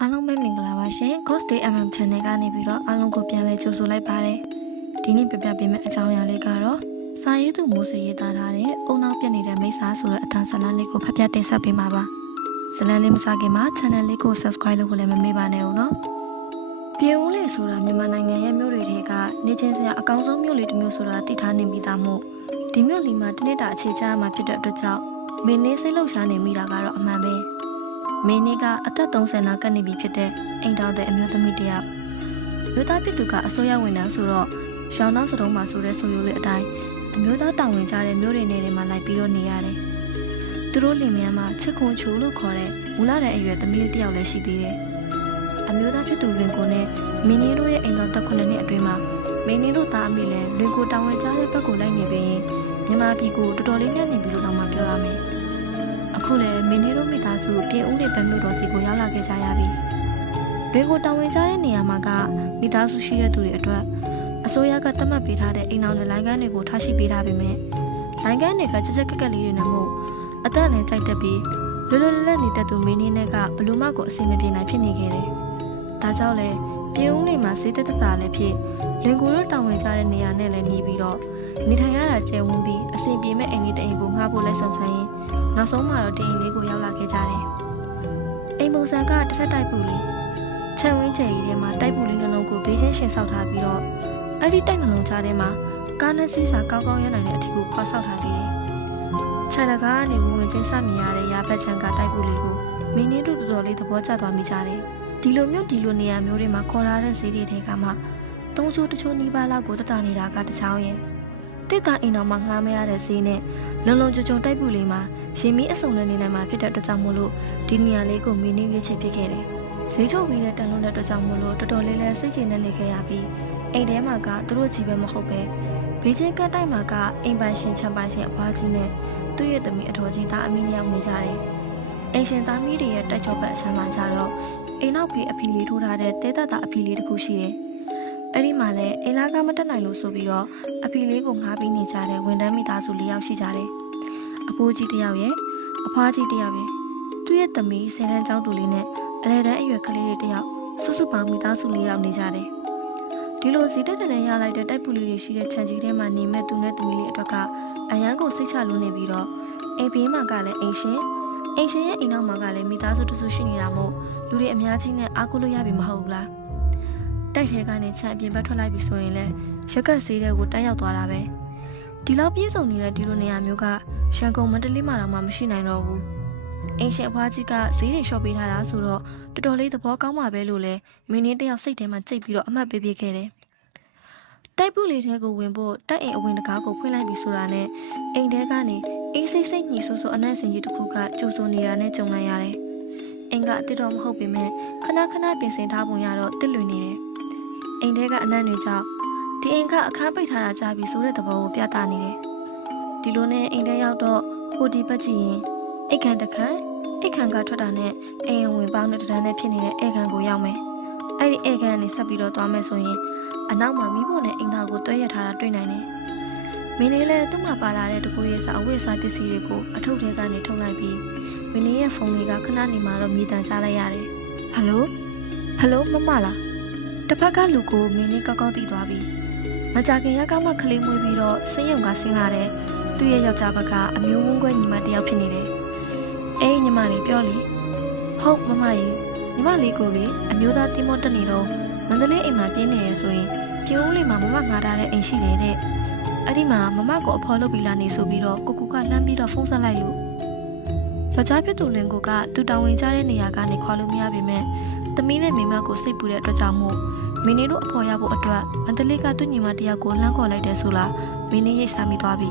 အားလုံးပဲမင်္ဂလာပါရှင် Ghost Day MM Channel ကနေပြီးတော့အားလုံးကိုပြန်လဲကြိုဆိုလိုက်ပါတယ်ဒီနေ့ပြပြပေးမယ့်အကြောင်းအရာလေးကတော့စာရေးသူမိုးစေရေးသားထားတဲ့အုံနောက်ပြက်နေတဲ့မိစ္ဆာဆိုတဲ့အတန်းဇာတ်လမ်းလေးကိုဖတ်ပြတင်ဆက်ပေးမှာပါဇာတ်လမ်းလေးမစခင်မှာ channel လေးကို subscribe လုပ်ဖို့လည်းမမေ့ပါနဲ့ဦးနော်ပြည်ဦးလေးဆိုတာမြန်မာနိုင်ငံရဲ့မြို့တွေထဲကနေချင်းစရာအကောင်းဆုံးမြို့လေးတစ်မြို့ဆိုတာသိထားနေမိသားမို့ဒီမြို့လေးမှာတနေ့တာအခြေချရမှာဖြစ်တဲ့အတွက်ကြောင့်မင်းနေစိတ်လှုပ်ရှားနေမိတာကတော့အမှန်ပဲ မင်းနေ့ကအသက်30နာကပ်နေပြီဖြစ်တဲ့အိမ်တောင်တဲ့အမျိုးသမီးတစ်ယောက်မြို့သားပြည်သူကအစိုးရဝန်ထမ်းဆိုတော့ရှောင်းနောက်စတုံးမှာဆိုတဲ့ဆိုရိုးလေးအတိုင်းအမျိုးသားတောင်ဝင်ကြတဲ့မြို့တွေနေတွေမှာလိုက်ပြီးတော့နေရတယ်။သူတို့လင်မယားမှာချစ်ခွန်ချိုလို့ခေါ်တဲ့မူလာတဲ့အရွယ်သမီးလေးတစ်ယောက်လည်းရှိသေးတယ်။အမျိုးသားပြည်သူရင်ကိုနဲ့မင်းကြီးတို့ရဲ့အိမ်တော်တက်ခုနှစ်နှစ်အတွင်းမှာမင်းကြီးတို့သားအမိလည်းလွင်ကိုတောင်ဝင်ကြတဲ့ဘက်ကိုလိုက်နေပြီးရင်မြန်မာပြည်ကိုတော်တော်လေးညံ့နေပြီလို့တော့မှပြောရမယ်။ အခုလည်းမင်းတို့မိသားစုပြင်ဦးတွေပဲမြို့တော်စီကိုရောက်လာခဲ့ကြရပြီ။တွေကိုတောင်းဝင်ကြတဲ့နေရာမှာကမိသားစုရှိတဲ့သူတွေအတွက်အစိုးရကသတ်မှတ်ပေးထားတဲ့အိမ်အောင်တဲ့လိုင်းကန်းတွေကိုထားရှိပေးထားပေမဲ့လိုင်းကန်းတွေကချက်ချက်ကက်ကက်လေးတွေနဲ့မို့အသက်လည်းကြိုက်တက်ပြီးလွတ်လွတ်လပ်လပ်နေတဲ့သူမင်းင်းနဲ့ကဘလို့မှကိုအဆင်မပြေနိုင်ဖြစ်နေခဲ့တယ်။ဒါကြောင့်လည်းပြင်ဦးတွေမှာဈေးသက်သက်သာလည်းဖြစ်လင်ကိုတို့တောင်းဝင်ကြတဲ့နေရာနဲ့လည်းနေပြီးတော့နေထိုင်ရတာကျဲဝန်းပြီးအဆင်ပြေမဲ့အိမ်လေးတစ်အိမ်ကိုငှားဖို့လိုက်ဆောင်ဆိုင်ရင် နောက်ဆုံးမှာတော့တင်အိမ်လေးကိုရောက်လာခဲ့ကြတယ်။အိမ်ပုံစံကတစ်ထက်တိုက်ပူလေးခြံဝင်းကျယ်ကြီးထဲမှာတိုက်ပူလေးနှလုံးကိုဘေးချင်းရှင်ဆောက်ထားပြီးတော့အဲ့ဒီတိုက်နှလုံးကြားထဲမှာကားနဲ့စီးစာကောင်းကောင်းရနိုင်တဲ့အထီကိုခွာဆောက်ထားသေးတယ်။ခြံတကားကနေဝင်ချင်းစမြင်ရတဲ့ရာဘက်ခြံကတိုက်ပူလေးကိုမင်းင်းတို့တော်တော်လေးသဘောကျသွားမိကြတယ်။ဒီလိုမျိုးဒီလိုနေရာမျိုးတွေမှာခေါ်လာတဲ့ဈေးတွေထဲကမှသုံးချိုးတစ်ချိုးနီးပါးလောက်ကိုတတနေတာကတစ်ချောင်းရဲ့တစ်တာအိမ်တော်မှာငှားမရတဲ့ဈေးနဲ့လုံလုံကြုံကြုံတိုက်ပူလေးမှာ ရင်မီးအစုံနဲ့နေနိုင်မှာဖြစ်တဲ့အတွက်ကြောင့်မို့လို့ဒီနေရာလေးကိုမင်းနေရွေးချယ်ဖြစ်ခဲ့တယ်။ဈေးချုပ်ပြီးတဲ့တန်လုံးတဲ့အတွက်ကြောင့်မို့လို့တော်တော်လေးလေးစိတ်ချနေနေခဲ့ရပြီးအိမ်ထဲမှာကသူတို့ကြီးပဲမဟုတ်ပဲဘေးချင်းကတ်တိုက်မှာကအိမ်ပိုင်ရှင်ချမ်းပိုင်ရှင်အဖွားကြီးနဲ့သူ့ရဲ့သမီးအတော်ကြီးသားအမီးနှစ်ယောက်နေကြတယ်။အိမ်ရှင်သားမီးတွေရဲ့တိုက်ချောဘက်အဆမ်းမှာကြတော့အိမ်နောက်ဖေးအဖီလေးထိုးထားတဲ့တဲသက်တာအဖီလေးတစ်ခုရှိတယ်။အဲ့ဒီမှာလည်းအိမ်လာကမတက်နိုင်လို့ဆိုပြီးတော့အဖီလေးကိုငှားပြီးနေကြတဲ့ဝန်ထမ်းမိသားစု၄ယောက်ရှိကြတယ်။ အဖိုးကြီးတစ်ယောက်ရဲ့အဖွားကြီးတစ်ယောက်ရဲ့သူ့ရဲ့သမီးဆယ်တန်းကျောင်းသူလေးနဲ့အလဲတန်းအရွယ်ကလေးတွေတစ်ယောက်စုစုပေါင်းမိသားစုလေးယောက်နေကြတယ်။ဒီလိုစီတက်တက်နဲ့ရလိုက်တဲ့တိုက်ပူလေးတွေရှိတဲ့ခြံကြီးထဲမှာနေမဲ့သူနဲ့သမီးလေးအတွက်ကအရန်ကိုစိတ်ချလို့နေပြီးတော့အိမ်ဘေးမှာကလည်းအိမ်ရှင်အိမ်ရှင်ရဲ့အိမ်နောက်မှာကလည်းမိသားစုတစုရှိနေတာမို့လူတွေအများကြီးနဲ့အားကိုးလို့ရပြီမဟုတ်ဘူးလား။တိုက်ထဲကနေခြံအပြင်ဘက်ထွက်လိုက်ပြီဆိုရင်လည်းရက်ကက်ဆေးတဲ့ကိုတန်းရောက်သွားတာပဲ။ဒီလောက်ပြေးစုံနေတဲ့ဒီလိုနေရာမျိုးက ရှန်ကုန်မန္တလေးမှာတော့မှမရှိနိုင်တော့ဘူး။အင်ရှင်အဖွားကြီးကဈေးတွေလျှော့ပေးထားတာဆိုတော့တော်တော်လေးသဘောကောင်းပါပဲလို့လဲမင်းင်းတယောက်စိတ်ထဲမှာကြိတ်ပြီးတော့အမှတ်ပေးပြခဲ့တယ်။တိုက်ပုလေးထဲကိုဝင်ဖို့တိုက်အိမ်အဝင်တကားကိုဖွင့်လိုက်ပြီဆိုတာနဲ့အိမ်ထဲကနေအေးစိတ်စိတ်ညီဆိုးဆိုးအနက်စင်ကြီးတစ်ခုကကြိုဆိုနေတာနဲ့ကြုံလိုက်ရတယ်။အိမ်ကအတစ်တော်မဟုတ်ပေမဲ့ခဏခဏပြင်ဆင်ထားပုံရတော့တစ်လွင်နေတယ်။အိမ်ထဲကအနက်တွေကြောင့်ဒီအိမ်ကအခန်းပိတ်ထားတာကြားပြီးဆိုတဲ့သဘောကိုပြသနေတယ်။ ဒီလိုနဲ့အိမ်ထဲရောက်တော့ဟိုဒီပတ်ကြည့်ရင်အိတ်ခမ်းတစ်ခမ်းအိတ်ခမ်းကထွက်တာနဲ့အိမ်ရဝင်ပေါင်းတဲ့တန်းနဲ့ဖြစ်နေတဲ့အိတ်ခမ်းကိုရောက်မယ်။အဲ့ဒီအိတ်ခမ်းကနေဆက်ပြီးတော့သွားမယ်ဆိုရင်အနောက်မှာမိဖို့နဲ့အိမ်သားကိုတွဲရထားတာတွေ့နိုင်တယ်။မင်းလေးလည်းသူ့မှာပါလာတဲ့တကူရဲ့စာအဝတ်အစားပစ္စည်းတွေကိုအထုပ်ထဲကနေထုတ်လိုက်ပြီးမင်းလေးရဲ့ဖုန်းလေးကခဏနေမှတော့မြည်တမ်းချလိုက်ရတယ်။ဟယ်လိုဟယ်လိုမမလားတစ်ဖက်ကလူကိုမင်းလေးကောက်ကောက်တည်သွားပြီ။မကြခင်ရကမှခလေးမွေးပြီးတော့ဆင်းရုံကဆင်းလာတဲ့ သူ့ရဲ့ယောက်ျားဘက်ကအမျိုးဝန်းခွဲညီမတစ်ယောက်ဖြစ်နေတယ်။အေးညီမလေးပြောလေ။ဟုတ်မမကြီးညီမလေးကိုလေအမျိုးသားတင်းမောတက်နေတော့မန္တလေးအိမ်မှာပြင်းနေရဆိုရင်ပြိုးလေးမှာမမငါထားတဲ့အိမ်ရှိတယ်တဲ့။အဲ့ဒီမှာမမကိုအဖေါ်လုပ်ပြီးလာနေဆိုပြီးတော့ကိုကူကလှမ်းပြီးတော့ဖုန်းဆက်လိုက်လို့ယောက်ျားဖြစ်သူလင်ကိုကသူတောင်းဝင်ကြတဲ့နေရာကနေခေါ်လို့မရပေမဲ့သမီးနဲ့မိမကိုစိတ်ပူတဲ့အတွက်ကြောင့်မို့မင်းနေတို့အဖေါ်ရဖို့အတွက်မန္တလေးကသူ့ညီမတစ်ယောက်ကိုလှမ်းခေါ်လိုက်တယ်ဆိုလားမင်းနေရိတ်စားမိသွားပြီ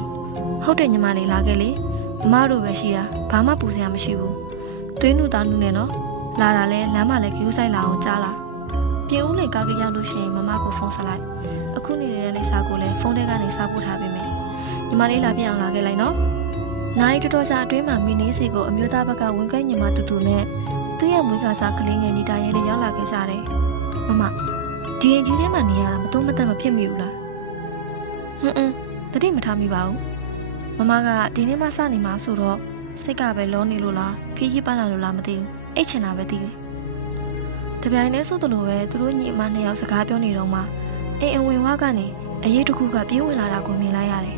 ဟုတ်တယ်ညီမလေးလာခဲ့လေမမတို့ပဲရှိတာဘာမှပူစရာမရှိဘူးသွေးနုသားနုနဲ့နော်လာတာလဲလမ်းမှာလဲကြိုးဆိုင်လာအောင်ကြားလာပြင်ဦးလေကားကရောက်လို့ရှိရင်မမကိုဖုန်းဆက်လိုက်အခုနေတဲ့လိပ်စာကိုလည်းဖုန်းထဲကနေစာပို့ထားပေးမယ်ညီမလေးလာပြအောင်လာခဲ့လိုက်နော်နိုင်တော်တော်ကြာအတွင်းမှာမီနီစီကိုအမျိုးသားဘက်ကဝင်ခွဲညီမတူတူနဲ့သူ့ရဲ့မွေးကစားကလေးငယ်နီတာရဲလေးရောက်လာခဲ့ကြတယ်မမဒီရင်ကြီးထဲမှာနေရတာမတုံးမတက်မဖြစ်မိဘူးလားဟွန်းအင်းတတိမထားမိပါဘူး မမကဒီနေ့မှစနေမှာဆိုတော့စိတ်ကပဲလောနေလို့လားခီးကြီးပန်းလာလို့လားမသိဘူးအိတ်ချင်တာပဲသိတယ်တပြိုင်တည်းဆိုသလိုပဲသူတို့ညီအမနှစ်ယောက်စကားပြောနေတော့မှအိမ်အဝင်ဝါကနေအရေးတစ်ခုကပြေးဝင်လာတာကိုမြင်လိုက်ရတယ်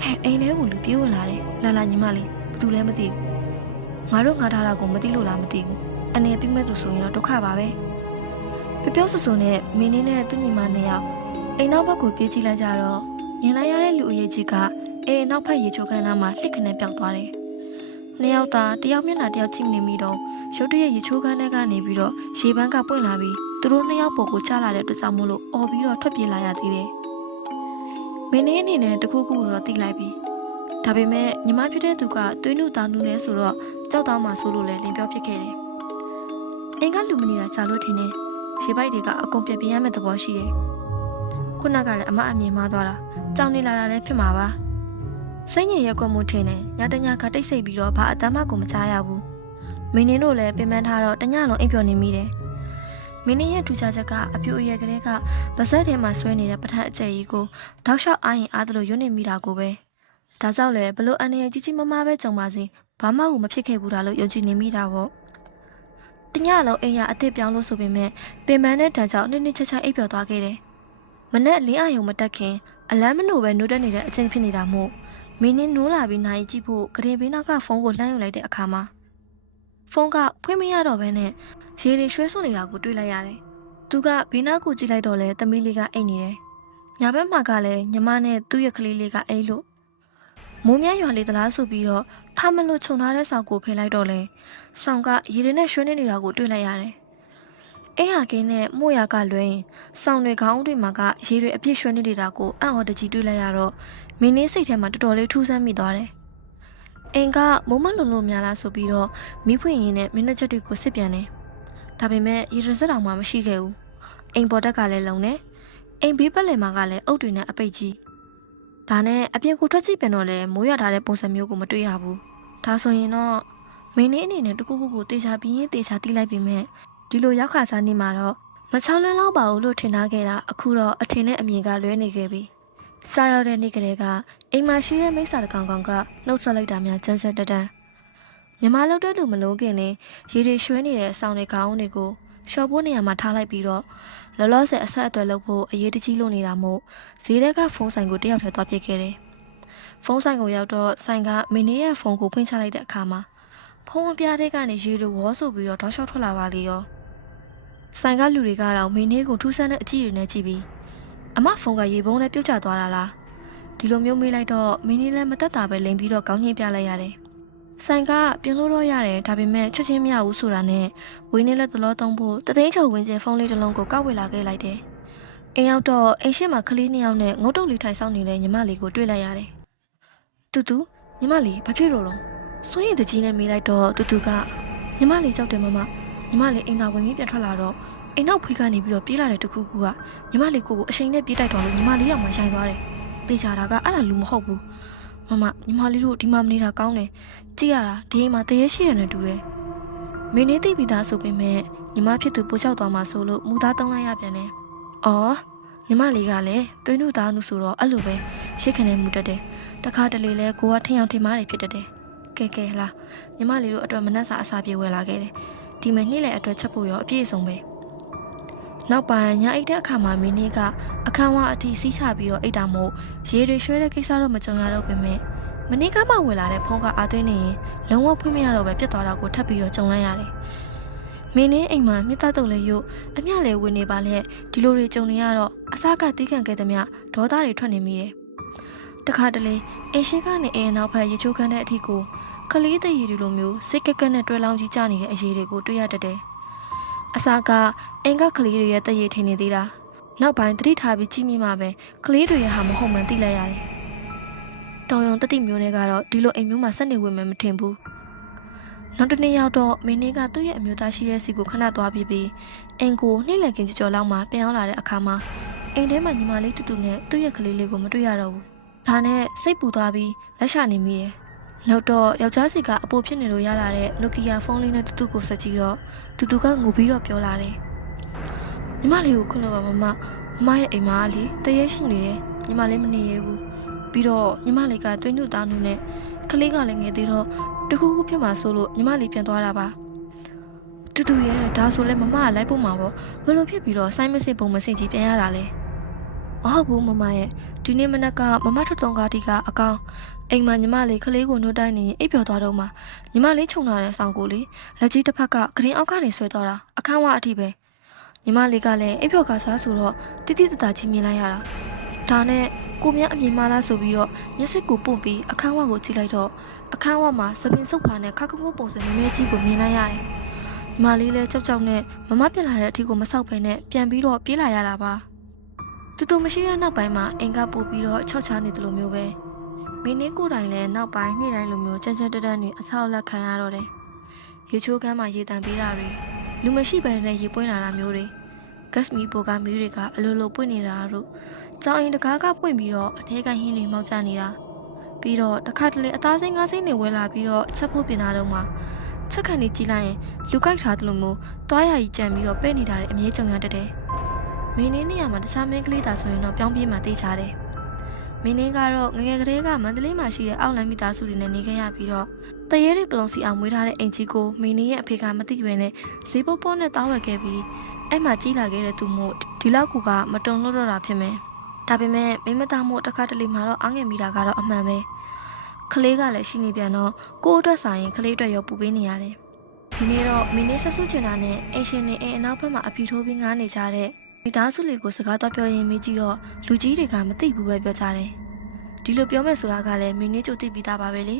ဟဲ့အိမ်ထဲကိုလူပြေးဝင်လာတယ်လာလာညီမလေးဘာသူလဲမသိဘူးငါတို့ငါထားတာကိုမသိလို့လားမသိဘူးအနေပြီးမဲ့သူဆိုရင်တော့ဒုက္ခပါပဲပျော့ဆူဆူနဲ့မင်းလေးနဲ့သူ့ညီမနှစ်ယောက်အိမ်နောက်ဘက်ကိုပြေးကြည့်လိုက်ကြတော့မြင်လိုက်ရတဲ့လူအရေးကြီးက အိမ်နောက်ဘက်ရေချိုးခန်းသားမှာလှစ်ခနဲ့ပျောက်သွားတယ်နှစ်ယောက်သားတယောက်မျက်နှာတယောက်ကြည့်နေမိတော့ရုတ်တရက်ရေချိုးခန်းထဲကနေပြီးတော့ရေပန်းကပွင့်လာပြီးသူတို့နှစ်ယောက်ပုံကိုချလာတဲ့အတွက်ကြောင့်မို့လို့អော်ပြီးတော့ထွက်ပြေးလာရသေးတယ်။မင်းနေအနေနဲ့တခုခုတော့တိလိုက်ပြီ။ဒါပေမဲ့ညီမဖြစ်တဲ့သူကသွေးနုသားနုလဲဆိုတော့ကြောက်သားမှဆိုလို့လည်းလင်ပြောဖြစ်ခဲ့တယ်။အင်ကလူမနေတာကြာလို့ထင်တယ်။ရေပိုက်တွေကအကုန်ပြပြရမယ့်သဘောရှိတယ်။ခုနကလည်းအမအမြင်မှားသွားတာ။ကြောင်နေလာတာလည်းဖြစ်မှာပါ။ စိတ်ညစ်ရက်ကွက်မှုထင်တယ်။ညတညကတိတ်ဆိတ်ပြီးတော့ဘာအတမ်းမှကိုမချရဘူး။မင်းင်းတို့လည်းပင်ပန်းထားတော့တညလုံးအိပ်ပျော်နေမိတယ်။မင်းင်းရဲ့ထူခြားချက်ကအပြိုအရက်ကလေးကပါဇက်ထဲမှာဆွဲနေတဲ့ပထတ်အကျယ်ကြီးကိုတောက်လျှောက်အားရင်အားသလိုရွနေမိတာကိုပဲ။ဒါကြောင့်လည်းဘလို့အနေရကြီးကြီးမမပဲကြုံပါစေဘာမှမဖြစ်ခဲ့ဘူးလားလို့ယုံကြည်နေမိတာပေါ့။တညလုံးအိမ်ရအသစ်ပြောင်းလို့ဆိုပေမဲ့ပင်ပန်းတဲ့တန်ကြောင့်နှစ်နှစ်ချက်ချက်အိပ်ပျော်သွားခဲ့တယ်။မနဲ့လင်းအယုံမတက်ခင်အလန်းမနိုပဲနိုးတက်နေတဲ့အချိန်ဖြစ်နေတာမို့ မင်းင်းနိုးလာပြီးနိုင်ကြည့်ဖို့ကရင်ဘေးနောက်ကဖုန်းကိုလှမ်းယူလိုက်တဲ့အခါမှာဖုန်းကဖွင့်မရတော့ဘဲနဲ့ရေတွေရွှဲဆွနေတာကိုတွေ့လိုက်ရတယ်။သူကဘေးနားကိုကြည့်လိုက်တော့လဲသမီးလေးကအိတ်နေတယ်။ညာဘက်မှာကလည်းညီမနဲ့သူ့ရဲ့ကလေးလေးကအိတ်လို့မိုးမြရွာလေးသလားဆိုပြီးတော့ထမလို့ခြုံထားတဲ့ဆောင်ကိုဖယ်လိုက်တော့လဲဆောင်ကရေတွေနဲ့ရွှဲနေနေတာကိုတွေ့လိုက်ရတယ်။အိမ်ဟာကင်းနဲ့မို့ရကလွဲရင်ဆောင်တွေခေါင်းတွေမှာကရေတွေအပြည့်ရွှဲနေနေတာကိုအံ့ဩတကြီးတွေ့လိုက်ရတော့ မင်းလေးစိတ်ထဲမှာတော်တော်လေးထူးဆန်းမိသွားတယ်။အိမ်ကမုံမလုံလုံများလားဆိုပြီးတော့မိဖွင့်ရင်းနဲ့မင်းနဲ့ချက်တွေကိုစစ်ပြန်တယ်။ဒါပေမဲ့ရေရစက်တောင်မှမရှိခဲ့ဘူး။အိမ်ပေါ်တက်ကလည်းလုံနေ။အိမ်ဘေးပတ်လည်မှာကလည်းအုတ်တွေနဲ့အပိတ်ကြီး။ဒါနဲ့အပြင်ကိုထွက်ကြည့်ပြန်တော့လည်းမိုးရထားတဲ့ပုံစံမျိုးကိုမတွေ့ရဘူး။ဒါဆိုရင်တော့မင်းလေးအနေနဲ့တကူကူကိုတေချာပြီးရင်တေချာတီးလိုက်ပြီးမဲ့ဒီလိုရောက်ခါစားနေမှာတော့မချောင်းလန်းလောက်ပါဘူးလို့ထင်ထားခဲ့တာအခုတော့အထင်နဲ့အမြင်ကလွဲနေခဲ့ပြီ။ စားရောက်တဲ့နေ့ကလေးကအိမ်မှာရှိတဲ့မိစ္ဆာတကောင်ကောင်ကနှုတ်ဆက်လိုက်တာများစမ်းစက်တတန်းမြမလောက်တဲ့လူမလုံးခင်နဲ့ရေတွေရွှဲနေတဲ့အဆောင်တွေခေါင်းတွေကိုရှော့ဖို့နေရာမှာထားလိုက်ပြီးတော့လောလောဆယ်အဆက်အသွယ်လုပ်ဖို့အရေးတကြီးလုပ်နေတာမို့ဈေးထဲကဖုန်းဆိုင်ကိုတယောက်တည်းသွားပြစ်ခဲ့တယ်။ဖုန်းဆိုင်ကိုရောက်တော့ဆိုင်ကမင်းရဲ့ဖုန်းကိုဖွင့်ချလိုက်တဲ့အခါမှာဖုန်းအပြားထဲကနေရေတွေဝေါဆိုပြီးတော့တောက်လျှောက်ထွက်လာပါလေရော။ဆိုင်ကလူတွေကတော့မင်းလေးကိုထူးဆန်းတဲ့အကြည့်တွေနဲ့ကြည့်ပြီး အမဖုန်းကရေပုံးနဲ့ပြုတ်ကျသွားတာလား။ဒီလိုမျိုးမေးလိုက်တော့မင်းလေးလည်းမတက်တာပဲလိန်ပြီးတော့ကောင်းချင်းပြလိုက်ရတယ်။ဆိုင်ကပြင်လို့တော့ရတယ်ဒါပေမဲ့ချက်ချင်းမရဘူးဆိုတာနဲ့ဝင်းနေလက်သလောသုံးဖို့တသိန်းချုပ်ဝင်ကျင်ဖုန်းလေးတစ်လုံးကိုကောက်ဝေလာခဲ့လိုက်တယ်။အိမ်ရောက်တော့အိမ်ရှိမှာကလေးနှစ်ယောက်နဲ့ငုတ်တုတ်လေးထိုင်ဆောင်နေတဲ့ညီမလေးကိုတွေ့လိုက်ရတယ်။တူတူညီမလေးဘာဖြစ်လို့လဲ။စွန့်ရင်တကြီးနဲ့မေးလိုက်တော့တူတူကညီမလေးကြောက်တယ်မမညီမလေးအိမ်သာဝင်ပြီးပြန်ထွက်လာတော့ အိမ်နောက်ဖေးကနေပြီးတော့ပြေးလာတဲ့တခုခုကညီမလေးကိုကိုအချိန်နဲ့ပြေးတိုက်တော့လို့ညီမလေးရောက်မှရှိုင်သွားတယ်။တေချာတာကအဲ့ဒါလူမဟုတ်ဘူးမမညီမလေးတို့ဒီမှာမနေတာကောင်းတယ်ကြည့်ရတာဒီအိမ်မှာတရေရှိတယ်နဲ့တူတယ်မင်းနေသိပြီးသားဆိုပေမဲ့ညီမဖြစ်သူပို့ချောက်သွားမှာဆိုလို့မူသားတုံးလိုက်ရပြန်တယ်အော်ညီမလေးကလည်းသွေးနုသားနုဆိုတော့အဲ့လိုပဲရှစ်ခနဲ့မူတက်တယ်တခါတလေလဲကိုကထင်အောင်ထင်မားတွေဖြစ်တတ်တယ်ကဲကဲလားညီမလေးတို့အတွက်မနှက်စာအစာပြေဝယ်လာခဲ့တယ်ဒီမဲ့နေ့လည်းအတွက်ချက်ဖို့ရောအပြည့်အစုံပဲ နောက်ပိုင်းညအိတ်တဲ့အခါမှာမင်းနေကအခန်းဝအထိစီးချပြီးတော့အိတ်တာမို့ရေတွေရွှဲတဲ့ကိစ္စတော့မကြုံရတော့ပေမဲ့မနေ့ကမှဝင်လာတဲ့ဖုန်းကအာသွင်းနေရင်လုံးဝဖွင့်မရတော့ပဲပြတ်သွားတာကိုထပ်ပြီးတော့ကြုံလိုက်ရတယ်။မင်းနဲ့အိမ်မှာမြတ်တတုတ်လေးရုပ်အမျှလဲဝင်နေပါလေဒီလိုတွေကြုံနေရတော့အစားကတီးခံခဲ့သမျှဒေါသတွေထွက်နေမိတယ်။တခါတလေအင်းရှိကနေအင်းနောက်ဖက်ရေချိုးခန်းတဲ့အထိကိုကလေးတရေတွေလိုမျိုးစိတ်ကက်ကက်နဲ့တွဲလောင်းကြီးကြနေတဲ့အရေးတွေကိုတွေ့ရတတ်တယ်။ အစားကအင်္ဂကလေးတွေရဲ့တရေထင်နေသေးတာ။နောက်ပိုင်းတတိထားပြီးကြည့်မိမှပဲကလေးတွေရဲ့ဟာမဟုတ်မှန်သိလိုက်ရတယ်။တောင်ယုံတတိမျိုးနဲ့ကတော့ဒီလိုအိမ်မျိုးမှာဆက်နေဝင်မှမထင်ဘူး။နောက်တစ်နေ့ရောက်တော့မင်းလေးကသူ့ရဲ့အမျိုးသားရှိတဲ့စီကိုခဏသွားပြီးပြီးအင်ကိုနှိမ့်လက်ကင်ကြော်လောက်မှပြန်ရောက်လာတဲ့အခါမှာအိမ်ထဲမှာညီမလေးတူတူနဲ့သူ့ရဲ့ကလေးလေးကိုမတွေ့ရတော့ဘူး။ဒါနဲ့စိတ်ပူသွားပြီးလက်ရှာနေမိတယ်။ နောက်တော့ယောက်ျားစီကအပိုဖြစ်နေလို့ရလာတဲ့နိုကီယာဖုန်းလေးနဲ့တူတူကိုဆက်ကြည့်တော့တူတူကငိုပြီးတော့ပြောလာတယ်။ညီမလေးကိုခွင့်လို့ပါမမမမရဲ့အိမ်မှာလေတရေရှိနေတယ်ညီမလေးမနေရဘူးပြီးတော့ညီမလေးကတွင်းညွတ်သားနုနဲ့ကလေးကလည်းငယ်သေးတော့တခုခုဖြစ်မှာဆိုလို့ညီမလေးပြန်သွားတာပါတူတူရဲ့ဒါဆိုလဲမမကလိုက်ဖို့မှာပေါ့ဘယ်လိုဖြစ်ပြီးတော့ဆိုင်းမစစ်ပုံမစင်ကြီးပြန်ရတာလဲ မဟုတ်ဘူးမမရဲ့ဒီနေ့မနက်ကမမထွက်တော်ကားတီကအကောင်အိမ်မှာညီမလေးကလေးကိုနှုတ်တိုင်းနေရင်အိပ်ပျော်သွားတော့မှညီမလေးခြုံလာတဲ့ဆောင်ကိုလေလက်ကြီးတစ်ဖက်ကဂရင်အောက်ကနေဆွဲသွားတာအခန်းဝအထိပဲညီမလေးကလည်းအိပ်ပျော်ကစားဆိုတော့တိတိတတကြီးမြင်လိုက်ရတာဒါနဲ့ကိုမြအမြင်မလားဆိုပြီးတော့မျက်စိကိုပုတ်ပြီးအခန်းဝကိုကြည့်လိုက်တော့အခန်းဝမှာသပင်ဆုပ်ဖာနဲ့ခါကမိုးပုံစံမဲမဲကြီးကိုမြင်လိုက်ရတယ်ညီမလေးလည်းကြောက်ကြောက်နဲ့မမပြက်လာတဲ့အထီကိုမဆောက်ပဲနဲ့ပြန်ပြီးတော့ပြေးလာရတာပါ တူတူမရှိတဲ့နောက်ပိုင်းမှာအင်ကပို့ပြီးတော့ချော့ချနေတယ်လို့မျိုးပဲမင်းင်းကိုယ်တိုင်လည်းနောက်ပိုင်းနေ့တိုင်းလိုမျိုးကြမ်းကြမ်းတက်တက်နဲ့အချောက်လက်ခံရတော့တယ်။ရေချိုးကမ်းမှာရေတံပေးတာတွေလူမရှိဘဲနဲ့ရေပွင့်လာတာမျိုးတွေဂက်စ်မီပိုကမီးတွေကအလိုလိုပွင့်နေတာတို့ကြောင်ရင်တကားကပွင့်ပြီးတော့အထဲကဟင်းတွေမောက်ကျနေတာပြီးတော့တစ်ခါတလေအသားစိမ်းငါးစိမ်းတွေဝဲလာပြီးတော့ချက်ဖို့ပြင်တာတော့မှချက်ခံနေကြည့်လိုက်ရင်လူကြိုက်ထားတယ်လို့မျိုးတွားရည်ကြံပြီးတော့ပဲ့နေတာတွေအမြဲကြုံရတတ်တယ်။ မင်းင်းနေရာမှာတခြားမင်းကလေးတာဆိုရင်တော့ပြောင်းပြေးမှသိချတယ်။မင်းင်းကတော့ငယ်ငယ်ကလေးကမန္တလေးမှာရှိတဲ့အောက်လမ်းမိသားစုတွေနဲ့နေခဲ့ရပြီးတော့တရေတွေပလုံစီအောင်မွေးထားတဲ့အင်ကြီးကိုမင်းင်းရဲ့အဖေကမသိပဲနဲ့ဈေးပေါပေါနဲ့တောင်းဝယ်ခဲ့ပြီးအဲ့မှာကြီးလာခဲ့တဲ့သူမို့ဒီလောက်ကူကမတုံလို့တော့တာဖြစ်မယ်။ဒါပေမဲ့မိမသားမို့တစ်ခါတလေမှာတော့အားငယ်မိတာကတော့အမှန်ပဲ။ကလေးကလည်းရှိနေပြန်တော့ကို့အတွက်ဆိုင်ရင်ကလေးအတွက်ရောပူပေးနေရတယ်။ဒီနေ့တော့မင်းင်းဆက်ဆုချင်တာနဲ့အင်ရှင်နေအိမ်အနောက်ဘက်မှာအဖီထိုးပြီးငားနေကြတဲ့ မိသားစုလေးကိုစကားတော့ပြောရင်းမေးကြည့်တော့လူကြီးတွေကမသိဘူးပဲပြောကြတယ်။ဒီလိုပြောမဲ့ဆိုတာကလည်းမင်းကြီးကြိုသိပြီးသားပါပဲလေ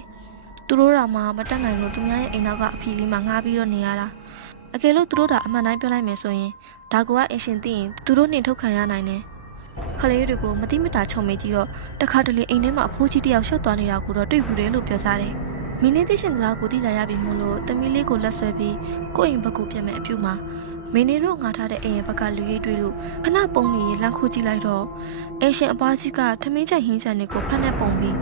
သူတို့တော့မှမတက်နိုင်လို့သူများရဲ့အိမ်နောက်ကအဖီလေးမှာငှားပြီးတော့နေရတာအကယ်လို့သူတို့ကအမှန်တိုင်းပြောလိုက်မယ်ဆိုရင်ဒါကူကအင်ရှင်သိရင်သူတို့နှင်ထုတ်ခံရနိုင်တယ်ခလေးတွေကိုမတိမတာချုံမေးကြည့်တော့တခါတလေအိမ်ထဲမှာအဖိုးကြီးတယောက်ရှော့သွားနေတာကိုတော့တွေ့ဘူးတယ်လို့ပြောကြတယ်မင်းလေးသိရှင်စလားကိုတိလာရပြီမို့လို့တမီးလေးကိုလက်ဆွဲပြီးကိုယ့်အိမ်ဘက်ကိုပြတ်မဲ့အပြုမှာ မင်းနေတို့ငါထားတဲ့အိမ်ရဲ့ဘက်ကလူရိတ်တွေ့လို့ခဏပုံနေလန့်ခိုးကြည့်လိုက်တော့အရှင်အပွားကြီးကထမင်းချိုင်ဟင်းဆန်တွေကိုဖက်နဲ့ပုံပြီး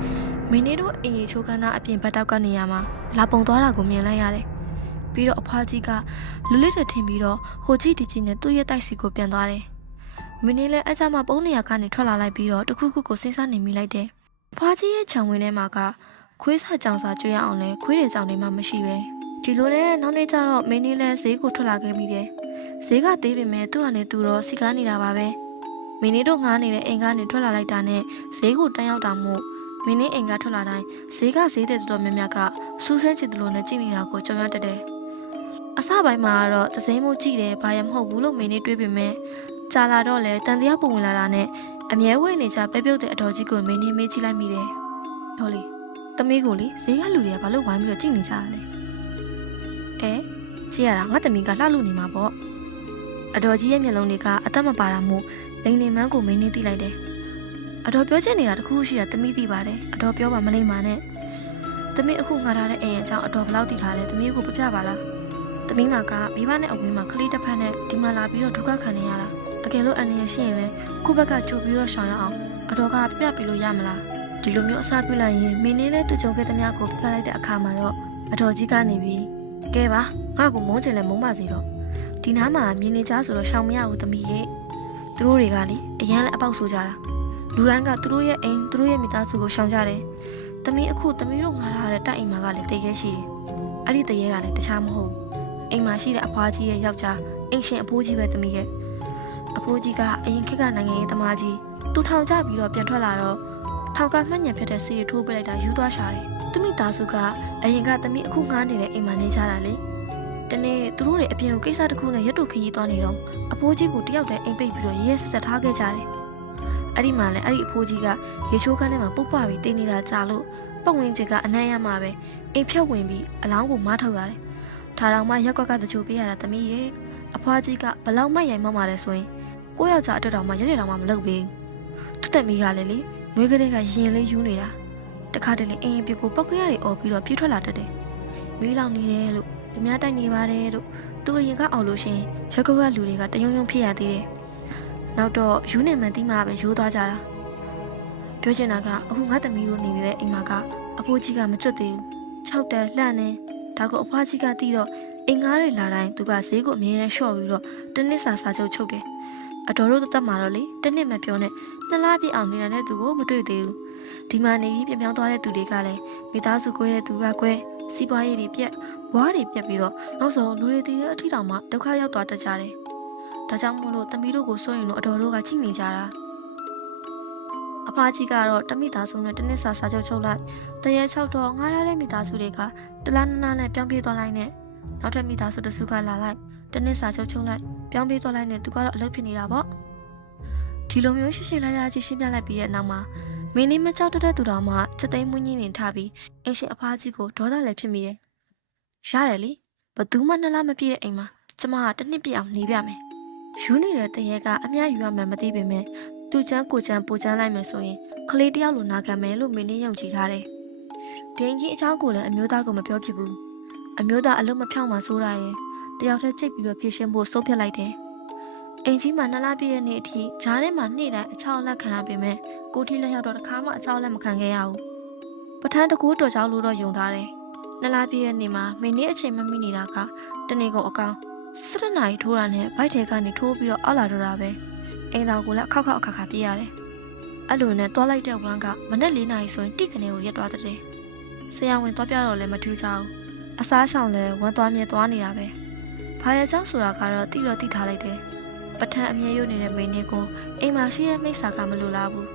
မင်းတို့အင်ရီချိုးကန်းသားအပြင်ဘက်တောက်ကနေရမှာလာပုံသွားတာကိုမြင်လိုက်ရတယ်။ပြီးတော့အဖွားကြီးကလူလစ်တဲ့ထင်ပြီးတော့ဟိုကြီးဒီကြီးနဲ့သူ့ရဲ့တိုက်စီကိုပြန်သွားတယ်။မင်းလည်းအကြမ်းမပုံနေရကနေထွက်လာလိုက်ပြီးတော့တခုခုကိုစဉ်းစားနေမိလိုက်တယ်။အဖွားကြီးရဲ့ခြံဝင်းထဲမှာကခွေးစာကြောင်စာကျွေးရအောင်လဲခွေးတွေကြောင်တွေမှမရှိပဲ။ဒီလိုနဲ့နောက်နေ့ကျတော့မင်းလည်းဈေးကိုထွက်လာခဲ့မိတယ်။ ဈေးကသေးပေမဲ့သူ့အနေနဲ့သူတော့စီကားနေတာပါပဲ။မင်းတို့ငားနေတဲ့အိမ်ကနေထွက်လာလိုက်တာနဲ့ဈေးကိုတန်းရောက်တာမို့မင်းအိမ်ကထွက်လာတိုင်းဈေးကဈေးတဲ့တော်တော်များများကစူးစမ်းချင်တယ်လို့နဲ့ကြည့်နေတာကိုကြုံရတတ်တယ်။အစပိုင်းမှာကတော့သစိမ်းမှုကြည့်တယ်ဘာရမဟုတ်ဘူးလို့မင်းတွေးပေမဲ့ကြာလာတော့လေတန်တရားပုံဝင်လာတာနဲ့အမြဲဝဲနေကြပဲပြုတ်တဲ့အတော်ကြီးကိုမင်းမေးကြည့်လိုက်မိတယ်။ဟောလေသမီးကိုလေဈေးကလူတွေကဘာလို့ဝိုင်းပြီးတော့ကြည့်နေကြတာလဲ။အဲကြည့်ရတာငါသမီးကလှလို့နေမှာပေါ့။ အတော်ကြီးရဲ့မျက်လုံးတွေကအသက်မပါတာမို့လိန်နေမန်းကိုမင်းနေသိလိုက်တယ်။အတော်ပြောချင်နေတာတခုရှိတာတမိသိပါတယ်။အတော်ပြောပါမလိမ့်ပါနဲ့။တမိအခုငါထားတဲ့အိမ်အကြောင်းအတော်ဘယ်လောက်သိထားလဲ။တမိကိုပြပြပါလား။တမိမကမိဘနဲ့အဝင်းမှာခလေးတစ်ဖက်နဲ့ဒီမှာလာပြီးတော့ဒုက္ခခံနေရတာ။အကယ်လို့အန်ရရှိရင်လည်းကိုယ့်ဘက်ကကြိုပြီးတော့ရှောင်ရအောင်။အတော်ကပြပြပြလို့ရမလား။ဒီလိုမျိုးအစားပြုလိုက်ရင်မင်းလေးနဲ့တူကြုံခဲ့တဲ့များကိုပြပြလိုက်တဲ့အခါမှာတော့အတော်ကြီးကနေပြီးကဲပါငါ့ကိုမုန်းချင်လဲမုန်းပါစေတော့။ ဒီနားမှာမြင်နေကြဆိုတော့ရှောင်မရဘူးတမိရဲ့။သူတို့တွေကလေအရန်လည်းအပေါက်ဆိုကြတာလူတိုင်းကသူတို့ရဲ့အိမ်သူတို့ရဲ့မိသားစုကိုရှောင်ကြတယ်။တမီးအခုတမီးတို့ငါထားတဲ့တိုက်အိမ်မှာကလည်းတရေရှိတယ်။အဲ့ဒီတရေကလည်းတခြားမဟုတ်ဘူး။အိမ်မှာရှိတဲ့အဖွားကြီးရဲ့ယောက်ျားအိမ်ရှင်အဖိုးကြီးပဲတမီးရဲ့အဖိုးကြီးကအရင်ခေတ်ကနိုင်ငံရေးသမားကြီးသူထောင်ကျပြီးတော့ပြန်ထွက်လာတော့ထောင်ကမှတ်ညံဖြစ်တဲ့စီရီထိုးပစ်လိုက်တာယူသွားရှာတယ်။တမီးသားစုကအရင်ကတမီးအခုငားနေတဲ့အိမ်မှာနေကြတာလေ။ တနေ့သူတို့တွေအပြင်ကိုကိစ္စတစ်ခုနဲ့ရက်တူခရီးသွားနေတော့အဖိုးကြီးကိုတယောက်တည်းအိမ်ပိတ်ပြီးတော့ရဲရဲဆက်ဆက်ထားခဲ့ကြတယ်။အဲ့ဒီမှာလည်းအဲ့ဒီအဖိုးကြီးကရေချိုးခန်းထဲမှာပုတ်ပွားပြီးတင်းနေတာကြာလို့ပတ်ဝန်းကျင်ကအနမ်းရမှာပဲအိမ်ဖြတ်ဝင်ပြီးအလောင်းကိုမထုတ်ရတယ်။ဒါတောင်မှရက်ကွက်ကတချို့ပေးရတာသမီးရဲ့အဖွားကြီးကဘလောက်မှရိုင်မှမှလဲဆိုရင်ကိုယ့်ယောက်ျားအတွက်တောင်မှရက်ရက်တောင်မှမလုပ်ပေးဘူး။သူ့တက်မီးကလည်းလေငွေကလေးကရင်လေးယူနေတာ။တခါတလေအိမ်အပြစ်ကိုပောက်ကရတွေអော်ပြီးတော့ပြေးထွက်လာတတ်တယ်။မီးလောင်နေတယ်လို့ ဓမြတိုက်နေပါတယ်လို့သူအရင်ကအောင်လို့ရှရင်ရက်ကုတ်ကလူတွေကတယုံယုံဖြစ်ရသေးတယ်။နောက်တော့ယူနေမှန်တိမှပဲရိုးသွားကြတာ။ပြောချင်တာကအခုငါသမီးတို့နေနေတဲ့အိမ်မှာကအဖိုးကြီးကမကျွတ်သေးဘူး။၆တန်လှန့်နေဒါကိုအဖွားကြီးကတီးတော့အင်္ဂါတွေလာတိုင်းသူကဈေးကိုအမြဲတမ်းလျှော့ပြီးတော့တနစ်စာစာချုပ်ချုပ်တယ်။အတော်တို့သက်မှာတော့လေတနစ်မပြောနဲ့နှစ်လားပြည့်အောင်နေနေတဲ့သူကိုမတွေ့သေးဘူး။ဒီမှာနေပြီးပြန်ပြောင်းသွားတဲ့သူတွေကလည်းမိသားစုကိုရဲ့သူကကွဲစီးပွားရေးတွေပြက် ဘွားတွေပြက်ပြီးတော့နောက်ဆုံးလူတွေတည်တဲ့အထီတောင်မှဒုက္ခရောက်သွားတတ်ကြတယ်ဒါကြောင့်မို့လို့တမီတို့ကိုစိုးရင်လို့အတော်တို့ကချိနေကြတာအဖားကြီးကတော့တမိသားစုနဲ့တနစ်စာစာချုပ်ချုပ်လိုက်တရေ၆တော့ငားရတဲ့မိသားစုတွေကတလားနနာနဲ့ပြောင်းပြေးသွားလိုက်နဲ့နောက်ထပ်မိသားစုတစ်စုကလာလိုက်တနစ်စာချုပ်ချုပ်လိုက်ပြောင်းပြေးသွားလိုက်နဲ့သူကတော့အလုပ်ဖြစ်နေတာပေါ့ဒီလိုမျိုးရှိရှိလာလာကြီးရှင်းပြလိုက်ပြီးတဲ့နောက်မှာမင်းလေးမကြောက်တတ်တဲ့သူတော်မှစက်သိမ်းမွင်းကြီးနေထားပြီးအင်ရှင်အဖားကြီးကိုဒေါသလည်းဖြစ်မိတယ် ရတယ်လေဘသူမှနှစ်လားမပြည့်တဲ့အိမ်မှာကျမကတစ်နှစ်ပြည့်အောင်နေပြမယ်ယူနေတဲ့တရေကအမြယူရမှန်းမသိပေမဲ့သူချမ်းကိုချမ်းပူချမ်းလိုက်မယ်ဆိုရင်ကလေးတယောက်လိုနာခံမယ်လို့မင်းလေးယုံကြည်ထားတယ်ဒင်းကြီးအချောင်းကိုလည်းအမျိုးသားကမပြောဖြစ်ဘူးအမျိုးသားအလုံးမဖြောင်းမှဆိုးတာရင်တယောက်တည်းချိတ်ပြီးတော့ဖြည့်ရှင်းဖို့ဆုံးဖြတ်လိုက်တယ်အိမ်ကြီးမှာနှစ်လပြည့်တဲ့နေ့အထိဂျားထဲမှာနေ့တိုင်းအချောင်းလက်ခံရပေမဲ့ကိုထီလက်ရောက်တော့တစ်ခါမှအချောင်းလက်မခံခဲ့ရဘူးပထန်းတကူတော်ကြောက်လို့တော့ယုံထားတယ် နှစ်လပြည့်တဲ့နေ့မှာမင်းလေးအချိန်မမိနေတာကတနေ့ကုန်အကောင်စရနာရီထိုးတာနဲ့ဘိုက်ထဲကနေထိုးပြီးတော့အောက်လာတော့တာပဲအိမ်သားကိုလည်းအခက်ခက်အခက်ခါပြေးရတယ်အဲ့လိုနဲ့တွားလိုက်တဲ့ဝမ်းကမနက်၄နာရီဆိုရင်တိကနေကိုရက်သွားတဲ့ဆရာဝန်တွားပြတော့လည်းမထူးကြဘူးအစားဆောင်လည်းဝမ်းသွားမြဲသွားနေတာပဲဘာရကြောင့်ဆိုတာကတော့တိတော့တိထားလိုက်တယ်ပထန်အမြဲရုပ်နေတဲ့မိန်းလေးကိုအိမ်မှာရှိတဲ့မိစ္ဆာကမလိုလားဘူး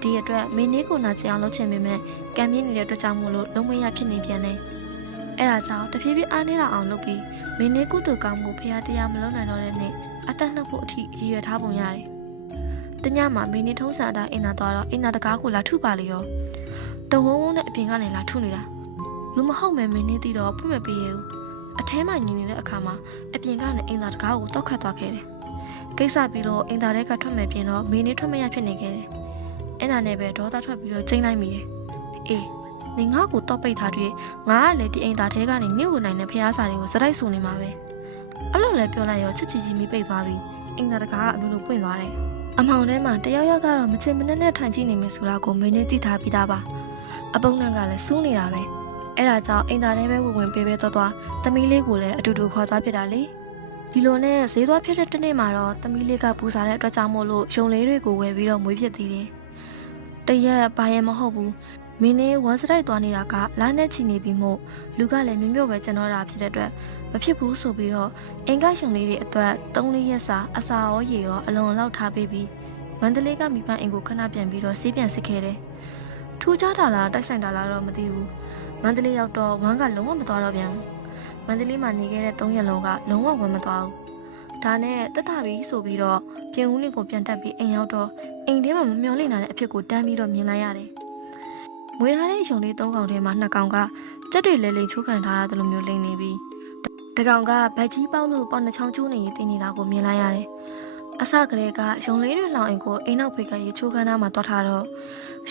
ဒီအတွက်မိန်းလေးကိုနာကျင်အောင်လုပ်ချင်ပေမဲ့ကံမြင့်နေတဲ့အတွက်ကြောင့်မို့လို့လုံးမရဖြစ်နေပြန်တယ် အဲ့ဒါကြောင့်တဖြည်းဖြည်းအားနေလာအောင်လုပ်ပြီးမင်းလေးကုတူကောင်းမှုဖះတရားမလုံးနိုင်တော့တဲ့နေ့အသက်နှုတ်ဖို့အထိရည်ရွယ်ထားပုံရတယ်။တညမှာမင်းလေးထုံးစံအတိုင်းအင်နာသွားတော့အင်နာတကားကိုလာထုပါလေရော။တဝုံဝုံနဲ့အပြင်ကနေလာထုနေတာ။လူမဟုတ်မဲမင်းလေးတီတော့ဖွင့်မပေးရဘူး။အထဲမှာညီနေတဲ့အခါမှာအပြင်ကနေအင်နာတကားကိုတောက်ခတ်သွားခဲ့တယ်။ကိစ္စပြီးတော့အင်တာထဲကထွက်မယ်ပြင်တော့မင်းလေးထွက်မရဖြစ်နေခဲ့တယ်။အဲ့နာနဲ့ပဲဒေါသထွက်ပြီးတော့ကျိန်းလိုက်မိတယ်။အေး နေငါ့ကိုတော့ပိတ်ထားတွေ့ငါကလည်းဒီအိမ်သားထဲကနေနင့်ကိုနိုင်တဲ့ဖះစာတွေကိုစတိုက်ဆူနေမှာပဲအဲ့လိုလည်းပြောလိုက်ရောချစ်ချီကြီးမိပိတ်သွားပြီးအိမ်သားတကားကအလိုလိုပွင့်သွားတယ်အမောင်ထဲမှာတယောက်ယောက်ကတော့မချင်မနှက်နဲ့ထိုင်ကြည့်နေမယ်ဆိုတာကိုမင်းနဲ့သိထားပြီးသားပါအပုံနှံကလည်းစူးနေတာပဲအဲ့ဒါကြောင့်အိမ်သားထဲပဲဝင်ဝင်ပေးပေးသွားသွားသမီးလေးကိုလည်းအတူတူခေါ်သွားဖြစ်တာလေဒီလိုနဲ့ဈေးသွားဖြစ်တဲ့တနေ့မှာတော့သမီးလေးကပူစားတဲ့အတွက်ကြောင့်မို့လို့ရုံလေးတွေကိုဝယ်ပြီးတော့မွေးဖြစ်သေးတယ်တရက်ဘာရင်မဟုတ်ဘူး မင်းလေးဝမ်စတိုက်သွားနေတာကလာနဲ့ချီနေပြီးမို့လူကလည်းမြို့မြို့ပဲကျွန်တော်တာဖြစ်တဲ့အတွက်မဖြစ်ဘူးဆိုပြီးတော့အင်္ဂါရှင်လေးတွေအတွက်၃လေးရက်စာအစာရောရေရောအလုံးလောက်ထားပေးပြီးမန္တလေးကမိပန်းအင်ကိုခဏပြန်ပြီးတော့ဆေးပြန်စစ်ခဲ့တယ်။ထူးခြားတာလားတိုက်ဆိုင်တာလားတော့မသိဘူး။မန္တလေးရောက်တော့ဝမ်းကလုံးဝမသွားတော့ပြန်ဘူး။မန္တလေးမှာနေခဲ့တဲ့၃ရက်လုံးကလုံးဝဝင်မသွားဘူး။ဒါနဲ့တက်တာပြီဆိုပြီးတော့ပြင်ဦးလေးကိုပြန်တက်ပြီးအိမ်ရောက်တော့အိမ်ထဲမှာမမျော်လင့်နိုင်တဲ့အဖြစ်ကိုတန်းပြီးတော့မြင်လိုက်ရတယ်။ မွေးထားတဲ့ရုံလေး၃ကောင်ထဲမှာနှစ်ကောင်ကကြက်တွေလဲလိမ်ချိုးခံထားရတယ်လို့မျိုးလိမ့်နေပြီးတကောင်ကဗက်ကြီးပေါက်လို့ပေါင်နှချောင်းကျိုးနေရင်တင်းနေတာကိုမြင်လိုက်ရတယ်။အစကလေးကရုံလေးတွေလောင်အိမ်ကိုအိမ်နောက်ဖေးကရေချိုးခန်းသားမှာတွားထားတော့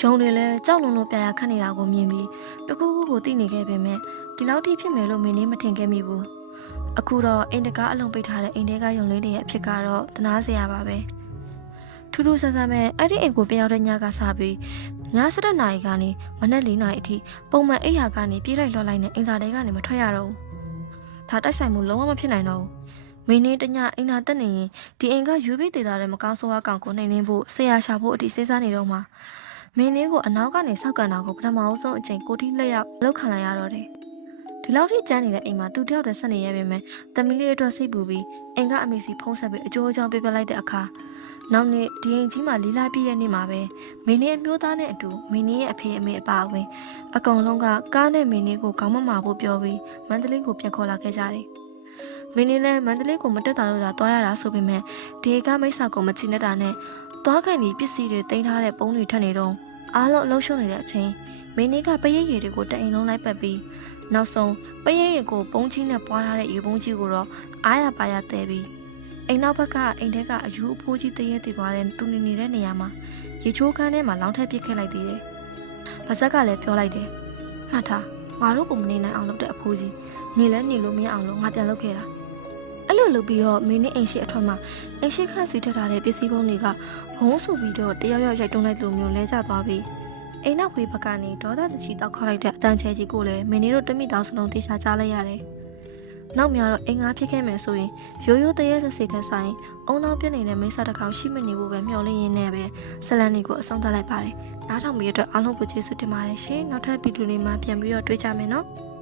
ရုံတွေလည်းကြောက်လွန်လို့ပြရခတ်နေတာကိုမြင်ပြီးတကူကူကိုသိနေခဲ့ပေမဲ့ဒီလောက်ထိဖြစ်မယ်လို့မင်းလေးမထင်ခဲ့မိဘူး။အခုတော့အိမ်တကားအလုံးပိတ်ထားတဲ့အိမ်ထဲကရုံလေးတွေရဲ့အဖြစ်ကတော့တနာစရာပါပဲ။ထူးထူးဆန်းဆန်းပဲအဲ့ဒီအိမ်ကိုပြန်ရောက်တဲ့ညကစပြီးည 7နာရီကနေမနက်4နာရီအထိပုံမှန်အိပ်ရာကနေပြေးလိုက်လွှတ်လိုက်နဲ့အင်စာတွေကနေမထွက်ရတော့ဘူး။ဒါတိုက်ဆိုင်မှုလုံးဝမဖြစ်နိုင်တော့ဘူး။မင်းနေတညအင်တာတက်နေရင်ဒီအိမ်ကယူပြီးတည်တာတဲ့မကောင်းဆိုးအကောင်ကိုနှိမ်နှင်းဖို့ဆရာရှာဖို့အထိစဉ်းစားနေတော့မှမင်းလေးကိုအနောက်ကနေစောက်ကန်တာကိုပထမအဆုံးအချိန်ကိုတိလက်ရောက်လောက်ခံလိုက်ရတော့တယ်။ဒီလောက်ထိကျန်းနေတဲ့အိမ်မှာသူတယောက်တည်းဆက်နေရပေမဲ့တမီးလေးအတွက်စိတ်ပူပြီးအင်ကအမေစီဖုံးဆက်ပြီးအကျိုးအကြောင်းပြပြလိုက်တဲ့အခါ နောက်နေ့ဒီအိမ်ကြီးမှာလေးလာပြည့်တဲ့နေ့မှာပဲမင်းနဲ့အမျိုးသားနဲ့အတူမင်းရဲ့အဖေအမေအပါအဝင်အကောင်လုံးကကားနဲ့မင်းလေးကိုကောင်းမမာဖို့ပြောပြီးမန္တလေးကိုပြန်ခေါ်လာခဲ့ကြတယ်။မင်းလေးလည်းမန္တလေးကိုမတက်တာလို့သာတွားရတာဆိုပေမဲ့ဒီကမိစ္ဆာကိုမချိနဲ့တာနဲ့တွားကန်ကြီးပစ္စည်းတွေတင်ထားတဲ့ပုံးတွေထက်နေတော့အားလုံးအလုံးရှုံနေတဲ့အချိန်မင်းလေးကပရိတ်ရည်တွေကိုတအိမ်လုံးလိုက်ပတ်ပြီးနောက်ဆုံးပရိတ်ရည်ကိုပုံးချင်းနဲ့ပွားထားတဲ့ရေပုံးကြီးကိုတော့အားရပါရတဲပြီး အိမ်နောက်ဘက်ကအိမ်ထဲကအယူအဖိုးကြီးတရေတည်သွားတဲ့သူနေနေတဲ့နေရာမှာရေချိုးခန်းထဲမှာလောင်းထက်ပစ်ခဲ့လိုက်သေးတယ်။ဗဇက်ကလည်းပြောလိုက်တယ်။မှတ်ထားငါတို့ကိုမနေနိုင်အောင်လုပ်တဲ့အဖိုးကြီးနေလဲနေလို့မရအောင်လို့ငါပြန်လုပ်ခဲ့တာ။အဲ့လိုလုပ်ပြီးတော့မင်းနဲ့အိမ်ရှိအထွတ်မှာအိမ်ရှိခန့်စီထက်ထားတဲ့ပစ္စည်းပုံးတွေကဘုံဆိုပြီးတော့တယောက်ယောက်ရိုက်တုံးလိုက်လိုမျိုးလဲကျသွားပြီးအိမ်နောက်ဘေးဘက်ကနေဒေါသတချီတောက်ခေါက်လိုက်တဲ့အတန်ချဲကြီးကိုလည်းမင်းတို့တမိတောင်စလုံးတေချာကြားလိုက်ရတယ်။ နောက်များတော့အင်္ဂါဖြစ်ခဲ့မယ်ဆိုရင်ရိုးရိုးတရဲတစ်စိတ်သက်ဆိုင်အုံနောက်ပြနေတဲ့မိစ္ဆာတစ်ကောင်ရှိမနေဘူးပဲမျှော်လင့်ရင်းနဲ့ပဲဇလန်နီကိုအဆုံးသတ်လိုက်ပါတယ်။နားထောင်ပြီးတော့အားလုံးကိုကျေးဇူးတင်ပါတယ်ရှင်။နောက်ထပ်ဗီဒီယိုလေးမှာပြန်ပြီးတော့တွေ့ကြမယ်နော်။